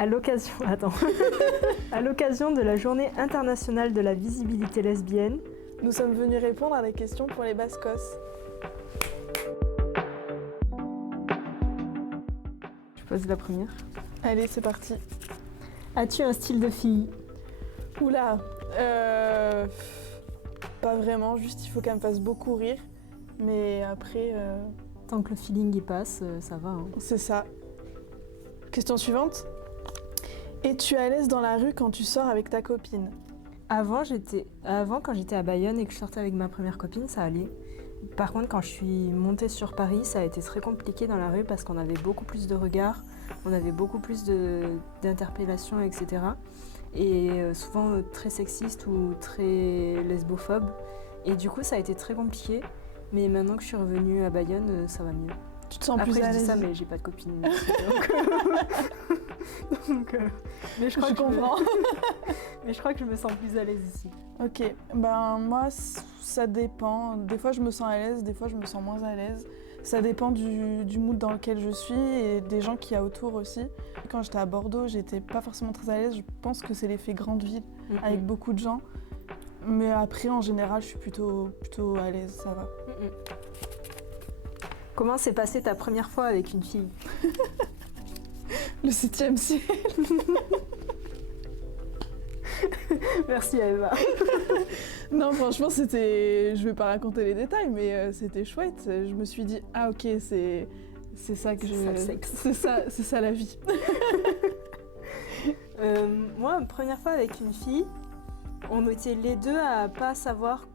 À l'occasion, attends. À l'occasion de la Journée internationale de la visibilité lesbienne, nous sommes venus répondre à des questions pour les Bascos. Je pose la première. Allez, c'est parti. As-tu un style de fille? Oula, pas vraiment, juste il faut qu'elle me fasse beaucoup rire. Mais après... Tant que le feeling y passe, ça va. Hein. C'est ça. Question suivante. Es-tu à l'aise dans la rue quand tu sors avec ta copine? Avant, quand j'étais à Bayonne et que je sortais avec ma première copine, ça allait. Par contre, quand je suis montée sur Paris, ça a été très compliqué dans la rue parce qu'on avait beaucoup plus de regards, on avait beaucoup plus d'interpellations, etc. Et souvent très sexistes ou très lesbophobes. Et du coup, ça a été très compliqué. Mais maintenant que je suis revenue à Bayonne, ça va mieux. Tu te sens Après, plus à je dis l'aise? ça, mais j'ai pas de copine. Mais je comprends. Mais je crois que je me sens plus à l'aise ici. Ok, ben moi ça dépend. Des fois je me sens à l'aise, des fois je me sens moins à l'aise. Ça dépend du mood dans lequel je suis et des gens qu'il y a autour aussi. Quand j'étais à Bordeaux, j'étais pas forcément très à l'aise. Je pense que c'est l'effet grande ville avec beaucoup de gens. Mais après, en général, je suis plutôt à l'aise, ça va. Comment s'est passée ta première fois avec une fille? Le 7e ciel. Merci Eva. Non, franchement, c'était... Je vais pas raconter les détails, mais c'était chouette. Je me suis dit, ah ok, c'est ça que je... C'est ça le sexe. C'est ça la vie. Moi, première fois avec une fille, on était les deux à pas savoir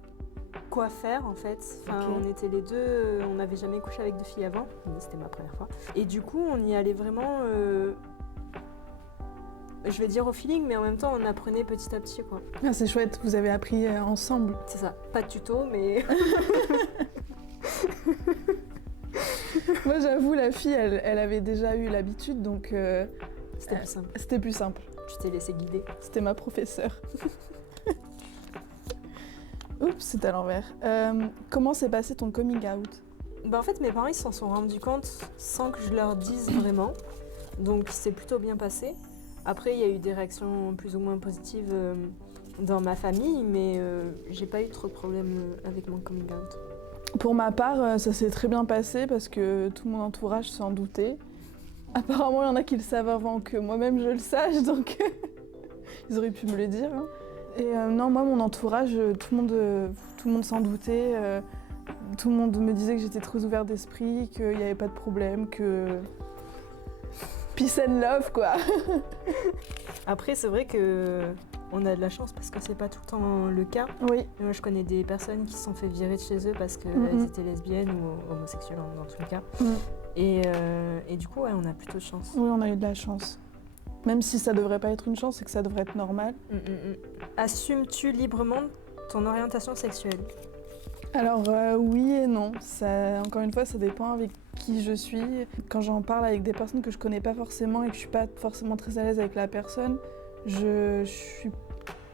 quoi faire en fait. Enfin, Okay. On était les deux, on n'avait jamais couché avec de filles avant, c'était ma première fois. Et du coup, on y allait vraiment, je vais dire au feeling, mais en même temps, on apprenait petit à petit quoi. Ah, c'est chouette, vous avez appris ensemble. C'est ça, pas de tuto, mais... Moi, j'avoue, la fille, elle avait déjà eu l'habitude, donc... C'était plus simple. C'était plus simple. Tu t'es laissé guider. C'était ma professeure. Oups, c'est à l'envers. Comment s'est passé ton coming out? En fait, mes parents ils s'en sont rendus compte sans que je leur dise vraiment. Donc c'est plutôt bien passé. Après, il y a eu des réactions plus ou moins positives dans ma famille, mais j'ai pas eu trop de problèmes avec mon coming out. Pour ma part, ça s'est très bien passé parce que tout mon entourage s'en doutait. Apparemment, il y en a qui le savent avant que moi-même je le sache, donc ils auraient pu me le dire. Hein. Et non, moi, mon entourage, tout le monde s'en doutait. Tout le monde me disait que j'étais très ouverte d'esprit, qu'il n'y avait pas de problème, que... Peace and love, quoi. Après, c'est vrai que on a de la chance parce que c'est pas tout le temps le cas. Oui. Moi, je connais des personnes qui se sont fait virer de chez eux parce qu'elles étaient lesbiennes ou homosexuelles dans tous les cas. Et du coup, ouais, on a plutôt de chance. Oui, on a eu de la chance. Même si ça devrait pas être une chance, c'est que ça devrait être normal. Assumes-tu librement ton orientation sexuelle? Alors oui et non. Encore une fois, ça dépend avec qui je suis. Quand j'en parle avec des personnes que je connais pas forcément et que je suis pas forcément très à l'aise avec la personne, je suis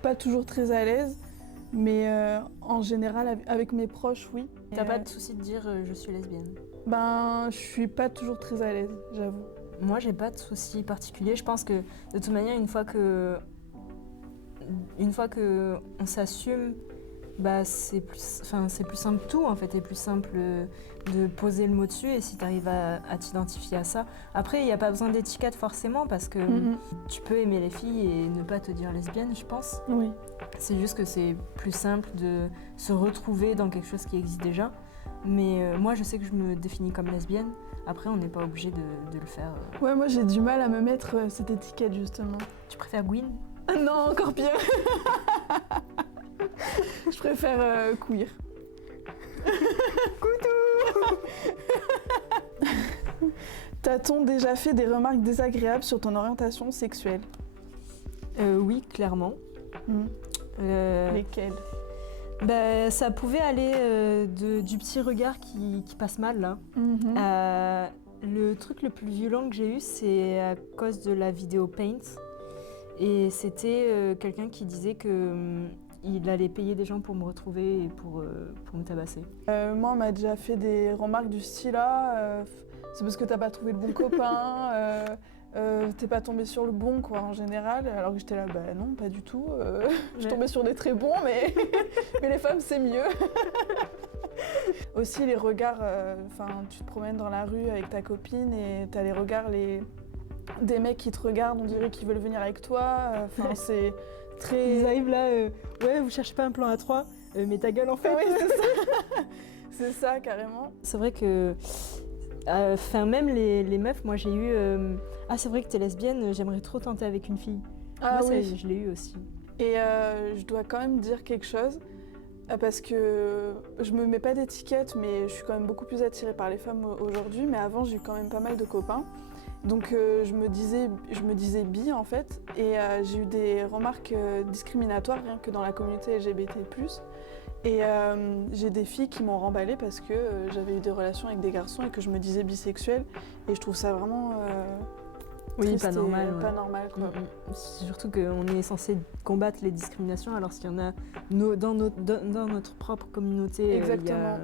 pas toujours très à l'aise. Mais en général, avec mes proches, oui. T'as pas de souci de dire je suis lesbienne? Ben, je suis pas toujours très à l'aise, j'avoue. Moi, j'ai pas de souci particulier. Je pense que de toute manière, une fois que on s'assume, c'est plus simple tout en fait, et plus simple de poser le mot dessus. Et si tu arrives à t'identifier à ça, après il n'y a pas besoin d'étiquette forcément parce que tu peux aimer les filles et ne pas te dire lesbienne, je pense. Oui. C'est juste que c'est plus simple de se retrouver dans quelque chose qui existe déjà. Mais moi, je sais que je me définis comme lesbienne. Après, on n'est pas obligé de le faire. Ouais, moi j'ai du mal à me mettre cette étiquette justement. Tu préfères Gwyn? Non, encore pire. Je préfère queer. Coucou. T'a-t-on déjà fait des remarques désagréables sur ton orientation sexuelle? Oui, clairement. Lesquelles? Ça pouvait aller du petit regard qui passe mal là. Le truc le plus violent que j'ai eu, c'est à cause de la vidéo Paint. Et c'était quelqu'un qui disait que il allait payer des gens pour me retrouver et pour me tabasser. Moi, on m'a déjà fait des remarques du style c'est parce que t'as pas trouvé le bon copain, t'es pas tombé sur le bon quoi en général, alors que j'étais là bah non pas du tout, je suis Ouais. tombée sur des très bons mais, mais les femmes c'est mieux. Aussi les regards, tu te promènes dans la rue avec ta copine et t'as les regards des mecs qui te regardent, on dirait qu'ils veulent venir avec toi, c'est très... Ils arrivent là, ouais, vous cherchez pas un plan A3, mais ta gueule en fait. Oui c'est ça, c'est ça carrément. C'est vrai que, même les meufs, moi j'ai eu, ah c'est vrai que t'es lesbienne, j'aimerais trop tenter avec une fille. Ah Moi oui. je l'ai eu aussi. Et je dois quand même dire quelque chose, parce que je me mets pas d'étiquette, mais je suis quand même beaucoup plus attirée par les femmes aujourd'hui, mais avant j'ai eu quand même pas mal de copains. Donc je me disais bi en fait, et j'ai eu des remarques discriminatoires rien que dans la communauté LGBT+. Et j'ai des filles qui m'ont remballée parce que j'avais eu des relations avec des garçons et que je me disais bisexuelle, et je trouve ça vraiment... Oui, triste pas et normal. Ouais. pas normal quoi. C'est surtout qu'on est censé combattre les discriminations alors qu'il y en a dans notre propre communauté. Exactement.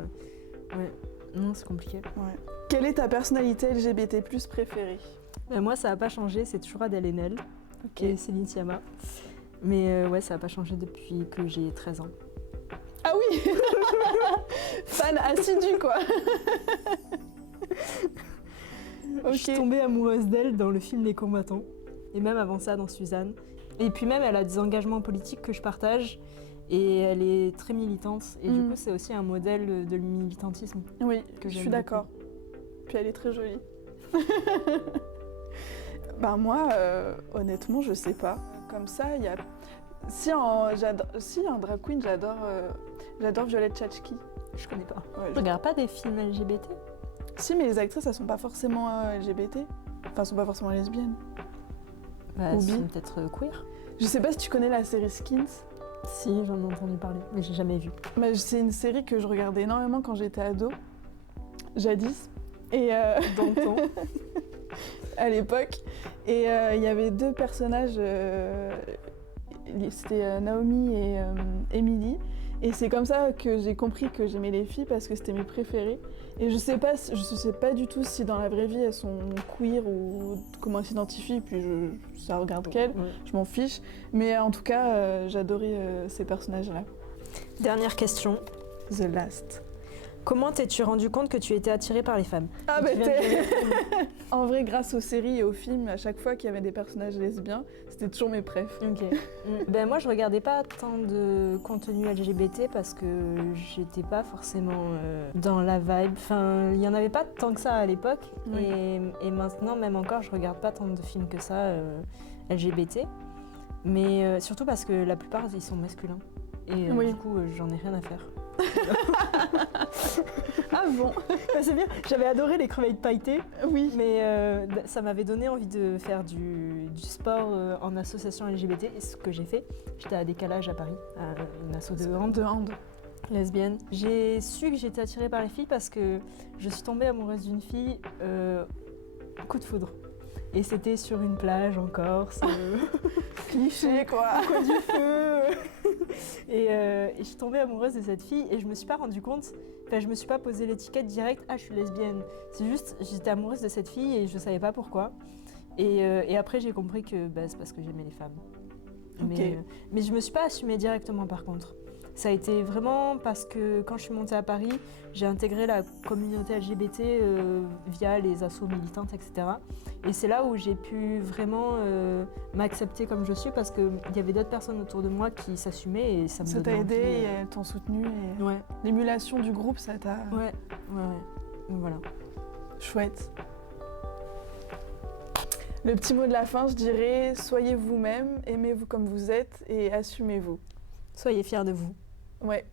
Ouais. Non, c'est compliqué. Ouais. Quelle est ta personnalité LGBT+ préférée? Moi, ça n'a pas changé, c'est toujours Adèle Haenel Ok. et Céline Sciamma. Mais ouais, ça n'a pas changé depuis que j'ai 13 ans. Ah oui. Fan assidu quoi. Je suis tombée amoureuse d'elle dans le film Les Combattants, et même avant ça dans Suzanne. Et puis même, elle a des engagements politiques que je partage, et elle est très militante. Et du coup, c'est aussi un modèle de militantisme. Oui, que je j'aime suis d'accord. Puis elle est très jolie. Bah moi, honnêtement, je sais pas. Comme ça, il y a... Si un drag queen, j'adore Violette Chachki. Je connais pas. Ouais, Je regarde pas des films LGBT. Si, mais les actrices, elles sont pas forcément LGBT. Enfin, elles sont pas forcément lesbiennes. Bah, Ou c'est bi. peut-être queer. Je sais pas si tu connais la série Skins. Si, j'en ai entendu parler, mais j'ai jamais vu. Bah, c'est une série que je regardais énormément quand j'étais ado, jadis. Et Dans le temps. à l'époque. Et il y avait deux personnages, c'était Naomi et Emily. Et c'est comme ça que j'ai compris que j'aimais les filles parce que c'était mes préférées. Et je sais pas du tout si dans la vraie vie elles sont queer ou comment elles s'identifient, puis ça regarde qu'elles, Ouais. je m'en fiche. Mais en tout cas, j'adorais ces personnages-là. Dernière question. The Last. Comment t'es-tu rendu compte que tu étais attirée par les femmes? Ah bah Tu viens de- En vrai, grâce aux séries et aux films, à chaque fois qu'il y avait des personnages lesbiens, c'était toujours mes préfs. Ok. Ben moi je regardais pas tant de contenu LGBT parce que j'étais pas forcément dans la vibe. Enfin, il y en avait pas tant que ça à l'époque. Oui. Et maintenant, même encore, je regarde pas tant de films que ça LGBT. Mais surtout parce que la plupart ils sont masculins. Et Oui. du coup, j'en ai rien à faire. Ah bon? Bah, c'est bien, j'avais adoré les crevettes pailletées. Oui. Mais ça m'avait donné envie de faire du sport en association LGBT, et ce que j'ai fait. J'étais à Décalage à Paris, à une asso de hand De hand. lesbienne. J'ai su que j'étais attirée par les filles parce que je suis tombée amoureuse d'une fille, coup de foudre. Et c'était sur une plage en Corse, Cliché quoi. au coin du feu. Et je suis tombée amoureuse de cette fille et je me suis pas rendu compte, enfin je me suis pas posé l'étiquette directe, ah je suis lesbienne. C'est juste, j'étais amoureuse de cette fille et je savais pas pourquoi. Et après j'ai compris que c'est parce que j'aimais les femmes. Ok. Mais je me suis pas assumée directement par contre. Ça a été vraiment parce que quand je suis montée à Paris, j'ai intégré la communauté LGBT via les assos militantes, etc. Et c'est là où j'ai pu vraiment m'accepter comme je suis parce qu'il y avait d'autres personnes autour de moi qui s'assumaient et ça me Ça t'a donnait aidé envie, et elles t'ont soutenu. Et Ouais, l'émulation du groupe, ça t'a... ouais. Donc voilà. Chouette. Le petit mot de la fin, je dirais, soyez vous-même, aimez-vous comme vous êtes et assumez-vous. Soyez fiers de vous. Ouais.